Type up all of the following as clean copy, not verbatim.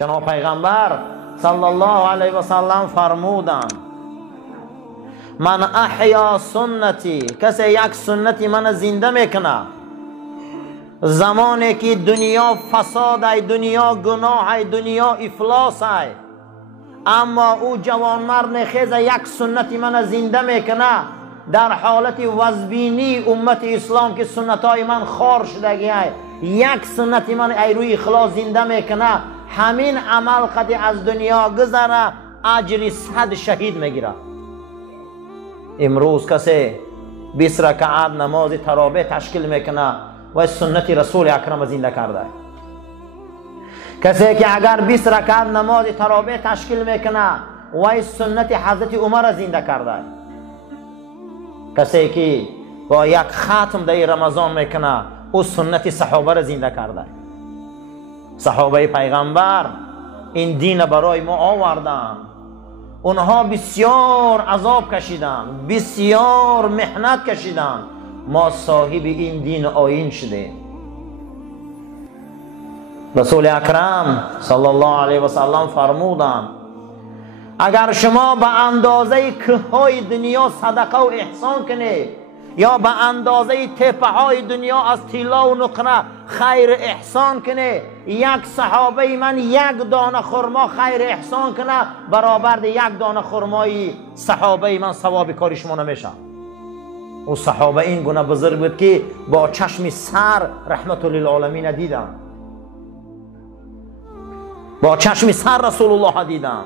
جناب پیغمبر صلی الله علیه و سلم فرمودند من احیا سنتی، کسی یک سنتی من زنده میکنه زمانی که دنیا فساد ای، دنیا گناه ای، دنیا افلاس ای، اما او جوانمرد خیز یک سنتی من زنده میکنه در حالت وزبینی امت اسلام که سنت های من خار شدگی ای، یک سنتی من ای روی اخلاص زنده میکنه، همین عمل قد از دنیا گذره اجر 100 شهید میگیره. امروز کسی 20 رکعت نماز تراویح تشکیل میکنه و سنت رسول اکرم زنده کرده. کسی که اگر 20 رکعت نماز تراویح تشکیل میکنه و سنت حضرت عمر زنده کرده. کسی که با یک ختم در رمضان میکنه او سنت صحابه را زنده کرده. صحابه پیغمبر این دین برای ما آوردن، اونها بسیار عذاب کشیدن، بسیار محنت کشیدن، ما صاحب این دین آیین شدیم. رسول اکرم صلی الله علیه و سلم فرمودند اگر شما به اندازه کههای دنیا صدقه و احسان کنید یا به اندازه تپه های دنیا از طلا و نقره خیر احسان کنه، یک صحابه من یک دانه خرما خیر احسان کنه برابر یک دانه خرمای صحابه من ثواب کاری شما نمیشه. او صحابه این گونه بزرگ بود که با چشم سر رحمت للعالمین دیدن، با چشم سر رسول الله دیدن،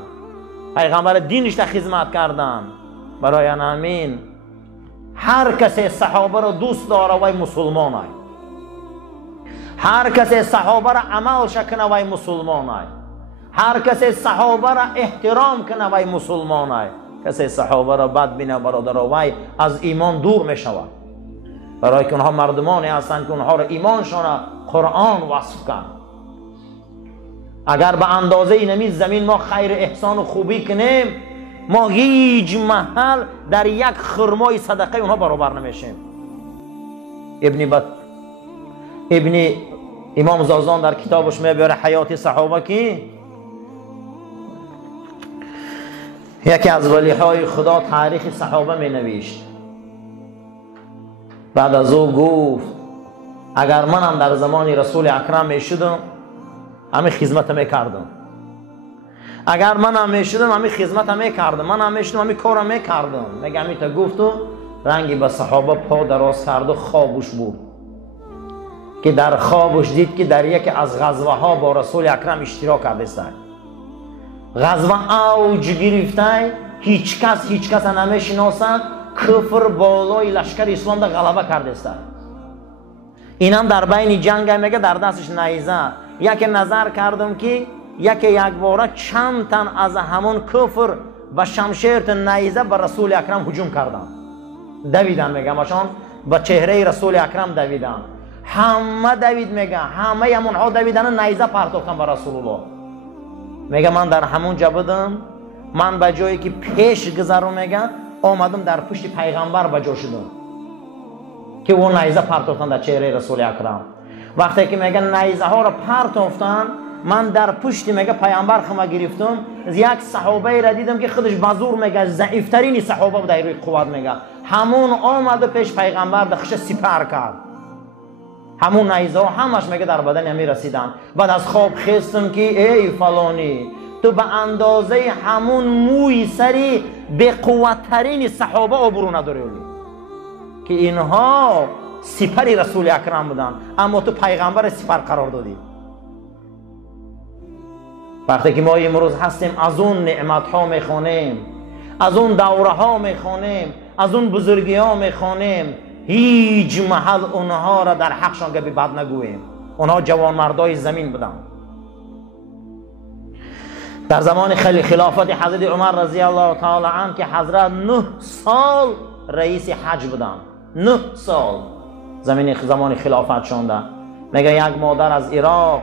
پیغمبر دینش را خدمت کردن. برای همین هر کسی صحابه را دوست داره وای مسلمان ای، هر کسی صحابه را عمل شکنه وای مسلمان ای، هر کسی صحابه را احترام کنه وای مسلمان ای. کسی صحابه را بد بینه برادر وای از ایمان دور می شود، برای که اونها مردمانی هستند که اونها را ایمانشان قرآن وصف کن. اگر به اندازه اینمی زمین ما خیر احسان و خوبی کنیم ما هیچ محل در یک خرمای صدقه اونها برابر نمیشیم. ابن امام زازان در کتابش میبره حیات صحابه که یکی از ولیهای خدا تاریخ صحابه می نوشت. بعد از او گفت اگر منم در زمان رسول اکرم می شدم همین خدمت می کردم، اگر من هم میشدم همین خدمت هم میکردم، من هم میشدم همین کار هم میکردم. میگه همین تا گفت و رنگی به صحابه پا دراز کرد و خوابش بود که در خوابش دید که در یکی از غزوه ها با رسول اکرم اشتراک کرده است. غزوه اوج گرفته، هیچ کس نمیشناسد، کفر بالای لشکر اسلام در غلبه کرده است. این هم در بین جنگ میگه در دستش نیزه. یک نظر کردم که یک باره چند تن از همون کفر و شمشیر نیزه به رسول اکرم هجوم کردن، دویدن. میگه ماشان به چهره رسول اکرم دویدن، همه دوید. میگه همه همونها دویدن نیزه پرتافتن به رسول الله. میگه من در همون جا بودم، من به جایی که پیش گذرم میگه آمدم در پشت پیغمبر به جا شدم که اون نیزه پرتافتن در چهره رسول اکرم. وقتی که میگه نیزه ها را پرتافتن من در پشت میگه پیامبر خما گرفتم، یک صحابه را دیدم که خودش بازور میگه ضعیفترین صحابه بود در روی قوت. میگه همون آمد پیش پیغمبر دخش سپر کرد، همون نیزه ها همش میگه در بدن همی رسیدن. بعد از خواب خستم که ای فلانی تو به اندازه همون موی سری به قوتترین صحابه آبرو نداری که اینها سپر رسول اکرم بودن، اما تو پیغمبر سپر قرار دادی. وقتی که ما امروز هستیم از اون نعمت ها میخوانیم، از اون دوره ها میخوانیم، از اون بزرگی ها میخوانیم، هیچ محل اونها را در حقشان گپی بد نگوییم. اونها جوان مردای زمین بودن. در زمان خلافت حضرت عمر رضی الله تعالی عنه که حضرت 9 سال رئیس حج بودن، 9 سال زمان خلافت شوندن. میگه یک مادر از عراق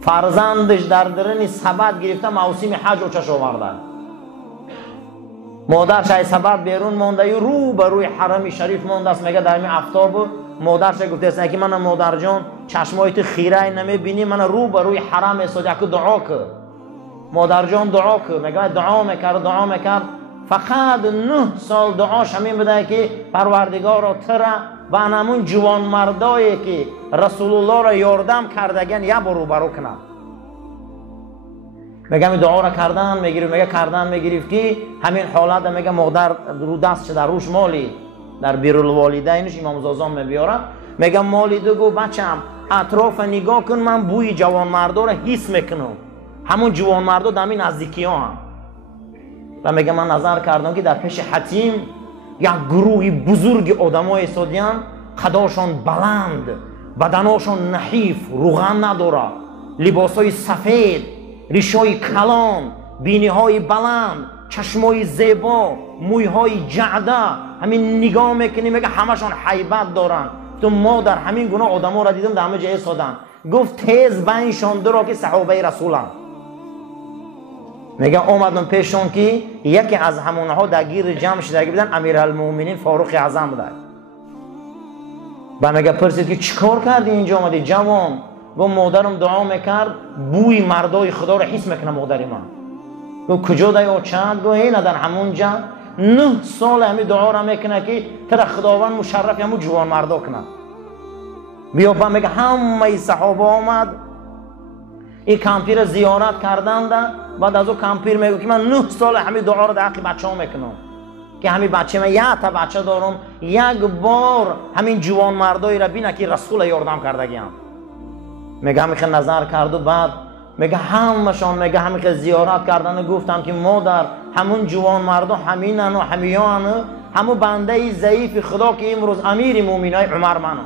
فرزندش در درن سبد گرفته موسم حج و چش آوردن. مادر شای سبد بیرون مونده و رو به روی حرم شریف مونده است. میگه در می افتاب مادرش گفته است که من مادر جان چشمایت خیره نمیبینی، من رو به روی حرم ایستاد یک دعا کرد. مادر جان دعا کرد، میگه دعا میکرد فقط 9 سال دعاش همین بوده که پروردگارا ترا با همون جوان مردایی که رسول الله را یاردم کردگن یا برو کنم. میگه می دعا را کردن میگرفتی همین حالت میگه مادر رو دست شده روش مالی در بیرالوالدینش امام زازان میبیاره، میگه مالی گو بچم اطراف نگاه کن، من بوی جوان مردا را حس میکنم، همون جوان مردا در این نزدیکی ها هم. و میگه من نظر کردم که در پیش حتیم یک گروهی بزرگ آدمای ایستادیان، قداشان بلند، بدناشان نحیف، روغن نداره، لباسای سفید، ریشای کلان، بینیهای بلند، چشمای زیبا، مویهای جعده، همین نگاه میکنی میگه همشان حیبت دارن. تو ما در همین گونه آدما را دیدم در همه جای ایستادن. گفت تیز بینشان درا که صحابه رسولن. میگه اومدم پیشون که یکی از همونها در گیر جمع شده بودن، امیرالمومنین فاروق اعظم بوده. و میگه پرسید که چیکار کردی اینجا اومدی جوان؟ گفت مادرم دعا میکرد بوی مردای خدا رو حس میکنه مادر من. گفت کجا دای او چند؟ گفت این در همون جا 9 سال همین دعا را میکنه که تر خداوند مشرف همون جوان مردا کنه. بیا با میگه همه صحابه آمد این کمپیر زیارت کردند. بعد از او کمپیر میگه که من 9 سال همین دعا رو در حق بچه ها میکنم که همین بچه من یک تا بچه دارم، یک بار همین جوان مردایی را بینه که رسول یاردم کردگیم. میگه همیخه نظر کرد و بعد میگه همشان میگه همیخه زیارت کردن و گفتن که مادر همون جوان مردا همینن و همیان، همون بنده ضعیف خدا که امروز امیر مومنای عمر منو.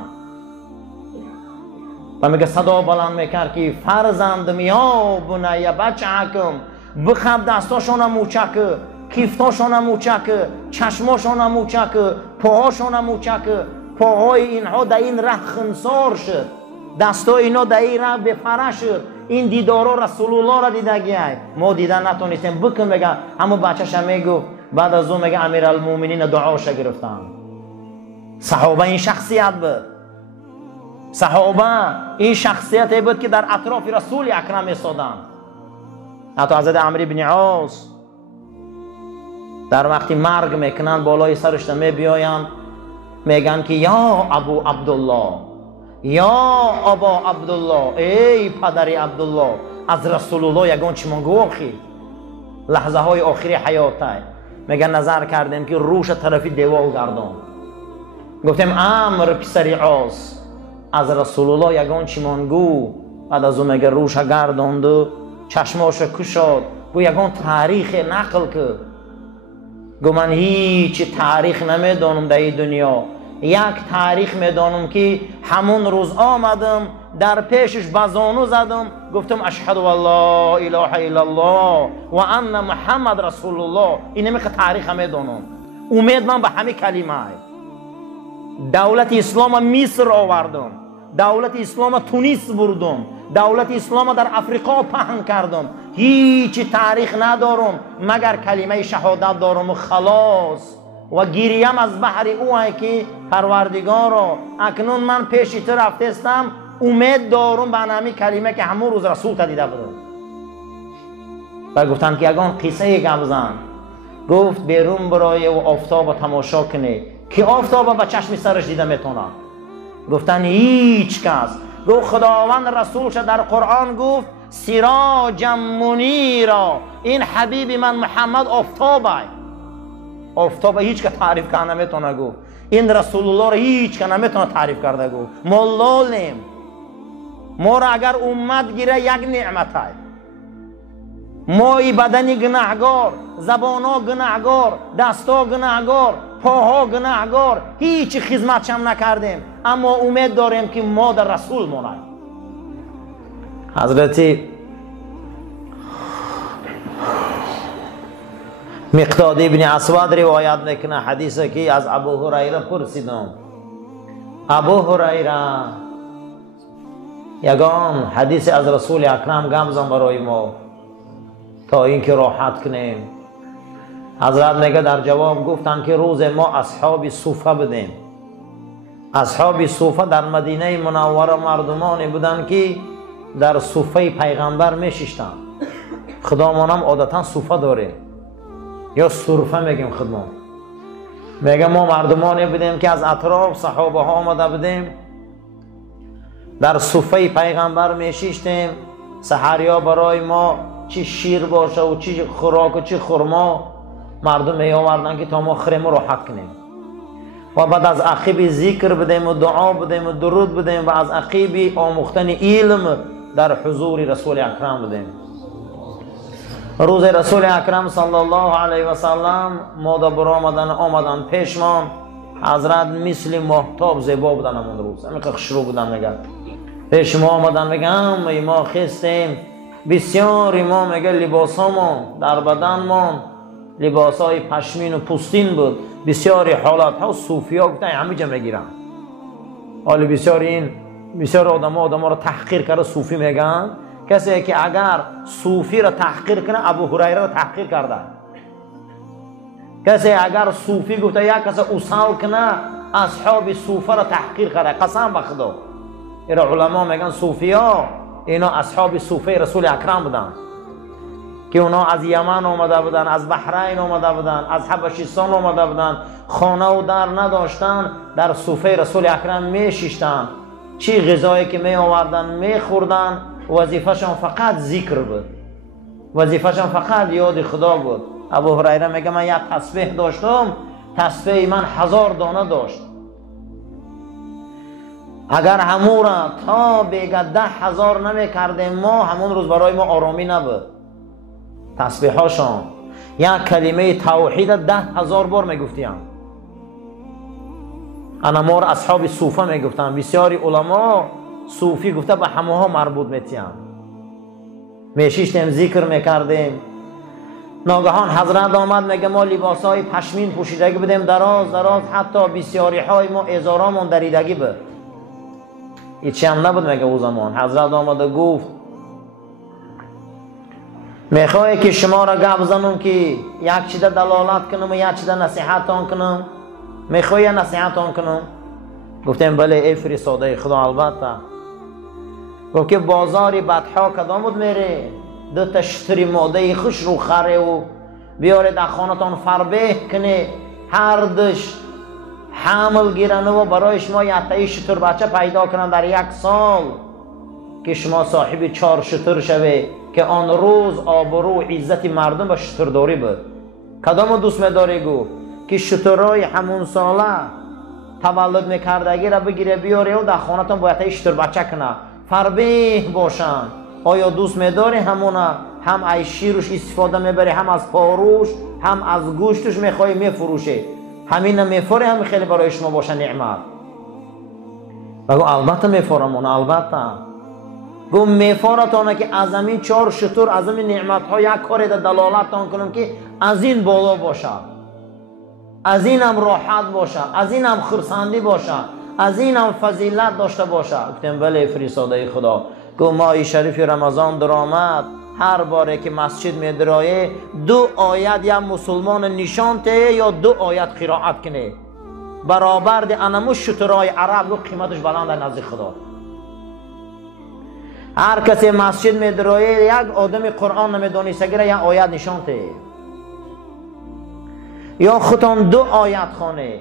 و میگه صدا بلند میکرد که فرزندم یا بنی بچه‌کم بخب دستاشون موچک، کیفتاشون موچک، چشماشون موچک، پاهاشون موچک، پاهای اینها در این ره خنثار شد، دستای اینا در این ره بفره شد. این دیدارا رسول الله را دیدگی ما دیدن نتونستیم بکن. میگه همون بچه‌ش میگو بعد از اون میگه امیرالمومنین دعاش گرفتن. صحابه این شخصیت بود، صحابه این شخصیت بود که در اطراف رسول اکرم ایستادن. حتی حضرت عمرو بن عاص در وقتی مرگ میکنن بالای سرش میبیاین میگن که یا ابو عبدالله، یا ابا عبدالله، ای پدری عبدالله، از رسول الله یگان چی من گوخی لحظه های آخری حیاته. میگن نظر کردیم که روش طرفی دیوال گردان. گفتیم عمرو پسری عاص از رسول الله یگان چی من گو. بعد از اون میگه روش گرداند و چشماش کشاد، گو یگان تاریخ نقل که گو من هیچ تاریخ نمیدانم در این دنیا، یک تاریخ میدانم که همون روز آمدم در پیشش بزانو زدم گفتم اشهد ان لا اله الا الله و ان محمد رسول الله. این میگه تاریخ میدانم. امید من به همین کلمه. دولت اسلام مصر آوردم، دولت اسلام تونس بردم، دولت اسلام در افریقا پهن کردم. هیچ تاریخ ندارم مگر کلمه شهادت دارم و خلاص. و گیریم از بحر اوه که پروردگارا اکنون من پیشی تو رفتستم، امید دارم به نمی کلمه که همون روز رسول تا دیده بودم. و گفتن که یگان قصه گم زن. گفت بیرون برای و آفتاب تماشا کنه که آفتاب با چشم سرش دیده میتونه. گفتن هیچ کس. گفت خداوند رسولش در قرآن گفت سراجا منیرا، این حبیب من محمد آفتابه. آفتاب هیچ که تعریف کنه نمیتونه. گفت این رسول الله را هیچ که نمیتونه تعریف کرده. گفت ما لالیم، ما را اگر امت گیره یک نعمت های. ما ای بدنی گناهگار، زبانا گناهگار، دستا گناهگار، پاها گناهگار، هیچ خدمت هم نکردیم، اما امید داریم که ما در رسول مونیم. حضرت مقداد ابن اسود روایت میکنه حدیثی که از ابو هریره پرسیدم. ابو هریره یگان حدیث از رسول اکرم گمزن برای ما تا اینکه راحت کنیم. حضرت میگه در جواب گفتن که روز ما اصحاب صوفه بدیم. اصحاب صوفه در مدینه منوره مردمانی بودند که در صوفه پیغمبر میشیشتن. خدامان هم عادتا صوفه داره یا صرفه میگیم خدمت. میگه ما مردمانی بودیم که از اطراف صحابه ها آمده بودیم، در صوفه پیغمبر میشیشتیم. سحریا برای ما چی شیر باشه و چی خوراک و چی خرما مردم می آوردن که تا ما خریم راحت کنیم. و بعد از عقیب ذکر بدیم و دعا بدیم و درود بدیم و از عقیب آموختن علم در حضور رسول اکرم بدیم. روز رسول اکرم صلی الله علیه و سلم مادر آمدن پیشمان. حضرت مثل ماهتاب زیبا بودن همون روز، همین که خشرو بودن. میگه پیش ما آمدن میگم ما خستیم بسیار. ما میگه لباسامون در بدنمون لباسای پشمین و پوستین بود. بسیاری حالات ها صوفی ها گفتن همه جا میگیرن. حالی بسیار آدم ها رو تحقیر کرده صوفی میگن. کسی که اگر صوفی را تحقیر کنه ابو هریره را تحقیر کرده. کسی اگر صوفی گفته یک کسی اصال کنه اصحاب صوفه را تحقیر کرده. قسم به خدا. اینا علما میگن صوفی ها اینا اصحاب صوفه رسول اکرم بودن که اونا از یمن آمده بودن، از بحرین آمده بودن، از حبشستان آمده بودن، خانه و در نداشتن، در صوفه رسول اکرم میشیشتن. چی غذایی که می آوردن میخوردن، وظیفه‌شان فقط ذکر بود، وظیفه‌شان فقط یاد خدا بود. ابو هریره میگه من یک تسبیح داشتم، تسبیح من 1000 دانه داشت. اگر همون را تا بگه 10,000 نمی کردیم ما همون روز برای ما آرامی نبود. تسبیح هاشان یک کلمه توحید 10,000 بار می گفتیم. انا ما را اصحاب صوفه می گفتن. بسیاری علما صوفی گفته به همه ها مربوط میتیم. میشیشتیم ذکر میکردیم. ناگهان حضرت آمد میگه ما لباس های پشمین پوشیدگی بدیم دراز حتی بسیاری های ما ازارامون دریدگی بود. هیچی هم نبود میگه او زمان. حضرت آمد گفت میخوای که شما را گپ زنم که یک چیز دلالت کنم و یک چیز نصیحتان کنم؟ میخوای نصیحتان کنم؟ گفتیم بله ای فرستاده خدا. البته. گفت که بازاری بدها کدام بود میره؟ دو تشتری ماده خوش رو خره و بیاره در خانتان فربه کنه، هر دش حمل گیرنه و برای شما یه شتر بچه پیدا کنن در 1 سال که شما صاحب 4 شتر شوه که آن روز آبرو عزت مردم به شترداری بود. کدام دوست میداری؟ گفت که شترهای همون ساله تولد میکردگی را بگیره بیاره و در خانتان باید شتر بچه کنه، فربه باشن. آیا دوست میداری همونه؟ هم از شیرش استفاده میبری، هم از پاروش، هم از گوشتش میخوای میفروشه. همین میفوره، هم خیلی برای شما باشه نعمت. بگو البته میفورم اون، البته. گو میفورتانه که از همین 4 شتر از همین نعمت ها یک کاری دلالتان کنم که از این بالا باشه، از این هم راحت باشه، از این هم خرسندی باشه، از این هم فضیلت داشته باشه. گفتم بله فرستاده خدا. گو ماه شریف رمضان در آمد، هر باره که مسجد می درایه 2 آیت یا مسلمان نشان ته یا 2 آیت قرائت کنه، برابر دی انمو شترهای عرب. گو قیمتش بلند نزد خدا. هر کسی مسجد می درایه یک آدم قرآن نمیدانستگی را یک آیت نشان ته، یا خودتان 2 آیت خانه.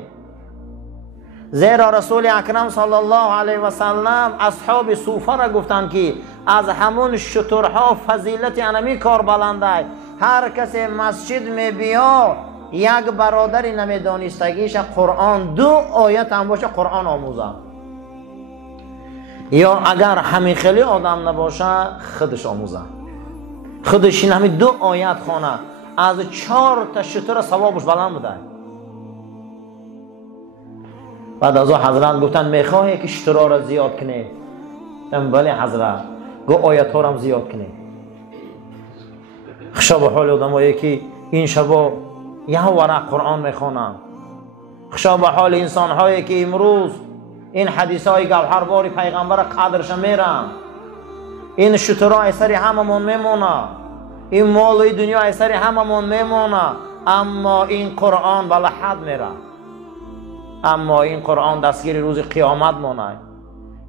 زیرا رسول اکرم صلی الله علیه و سلم اصحاب صوفه را گفتند که از همون شترها فضیلت انمی کار بلنده. هر کسی مسجد می بیا یک برادری نمیدانستگیش قرآن 2 آیت هم باشه قرآن آموزه، یا اگر همین خیلی آدم نباشه خودش آموزه، خودش این همین 2 آیت خانه از 4 تا شتر ثوابش بلند بوده. بعد از حضرت گفتن میخواهی که شترها را زیاد کنی؟ گفتم بله حضرت. گو آیت ها را هم زیاد کنی. خشا به حال آدمایی که این شبا یه ورق قرآن میخوانن. خشا به حال انسان هایی که امروز این حدیث های گوهربار پیغمبر قدرش میرن. این شترها اثر هممون میمونه، این مال دنیا اثر هممون میمونه، اما این قرآن بله حد میره. اما این قرآن دستگیر روز قیامت مونه.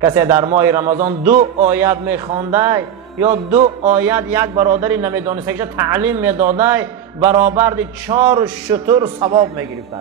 کسی در ماه رمضان 2 آیت میخونده یا 2 آیت یک برادری نمیدانسته که تعلیم میداده برابر 4 شتر ثواب میگرفته.